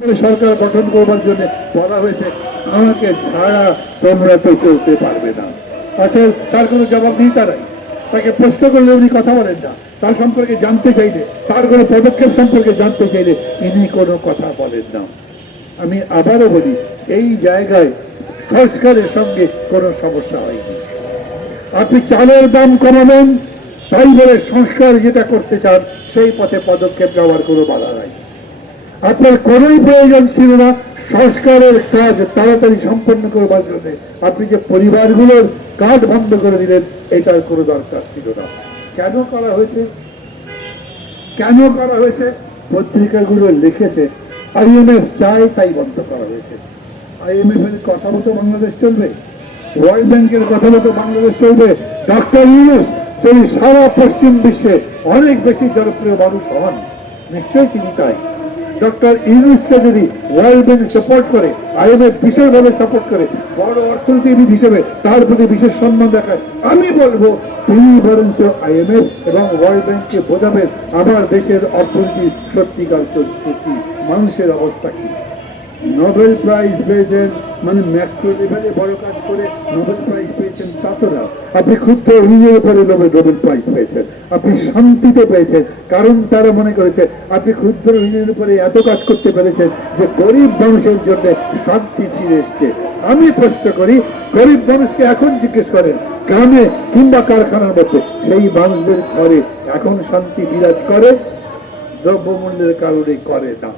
সরকার গঠন করবার জন্য বলা হয়েছে, আমাকে ছাড়া তোমরা তো চলতে পারবে না। অর্থাৎ তার কোনো জবাবদিহিতা নাই। তাকে প্রশ্ন করলে উনি কথা বলেন না, তার সম্পর্কে জানতে চাইলে, তার কোনো পদক্ষেপ সম্পর্কে জানতে চাইলে ইনি কোনো কথা বলেন না। আমি আবারও বলি, এই জায়গায় সংস্কারের সঙ্গে কোনো সমস্যা হয়নি। আপনি চালের দাম কমাবেন, তাই বলে সংস্কার যেটা করতে চান সেই পথে পদক্ষেপ নেওয়ার কোনো বাধা নাই। আপনার কোনোই প্রয়োজন ছিল না সংস্কারের কাজ তাড়াতাড়ি সম্পন্ন করবার জন্য। আপনি যে পরিবারগুলোর কাজ বন্ধ করে দিলেন, এটার কোনো দরকার ছিল না। কেন করা হয়েছে? কেন করা হয়েছে? পত্রিকাগুলো লিখেছে IMF চায় তাই বন্ধ করা হয়েছে। IMF এর কথা মতো বাংলাদেশ চলবে? ওয়ার্ল্ড ব্যাংকের কথা মতো বাংলাদেশ চলবে? ডক্টর ইউনূস তিনি সারা পশ্চিম বিশ্বে অনেক বেশি জনপ্রিয় মানুষ হন, নিশ্চয়ই তিনি তাই। ডক্টর ইউনূসকে যদি ওয়ার্ল্ড ব্যাংক সাপোর্ট করে, IMF বিশেষভাবে সাপোর্ট করে, বড় অর্থনীতিবিদ হিসেবে তার প্রতি বিশেষ সম্মান দেখায়, আমি বলবো তিনি বরঞ্চ IMF এবং ওয়ার্ল্ড ব্যাংককে বোঝাবেন আমার দেশের অর্থনীতি সত্যিকার চলছে, মানুষের অবস্থা কি। নোবেল প্রাইজ পেয়েছেন মানে ম্যাক্রো লেভেলে বড় কাজ করে নোবেল প্রাইজ পেয়েছেন তা তো না। আপনি ক্ষুদ্র ঋণের উপরে নোবেল প্রাইজ পেয়েছেন, আপনি শান্তিতে পেয়েছেন, কারণ তারা মনে করেছে আপনি ক্ষুদ্র ঋণের উপরে এত কাজ করতে পেরেছেন যে গরিব মানুষের জন্য শান্তি ফিরে এসছে। আমি প্রশ্ন করি, গরিব মানুষকে এখন জিজ্ঞেস করেন গ্রামে কিংবা কারখানার মধ্যে, সেই মানুষদের ঘরে এখন শান্তি বিরাজ করে? দ্রব্যমূল্যের কারণে করে না।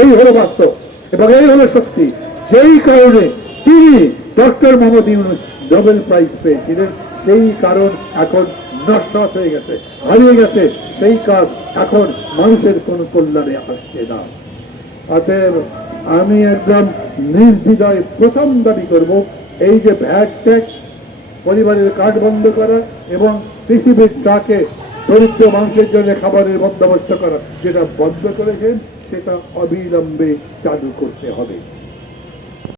এই হলো বাস্তব এবং এই হলো সত্যি। যেই কারণে তিনি doctor Mohammad Yunus Nobel prize পেয়েছিলেন, সেই কারণ এখন নষ্ট হয়ে গেছে, হারিয়ে গেছে। সেই কাজ এখন মানুষের কোন কল্যাণে আসছে না। অতএব আমি একদম নির্দ্বিধায় প্রথম দাবি করব, এই যে ভ্যাট ট্যাক্স, পরিবারের কার্ড বন্ধ করা এবং পৃথিবীর ট্রাকে দরিদ্র মানুষের জন্য খাবারের বন্দোবস্ত করা, যেটা বন্ধ করেছেন সেটা অবিলম্বে চালু করতে হবে।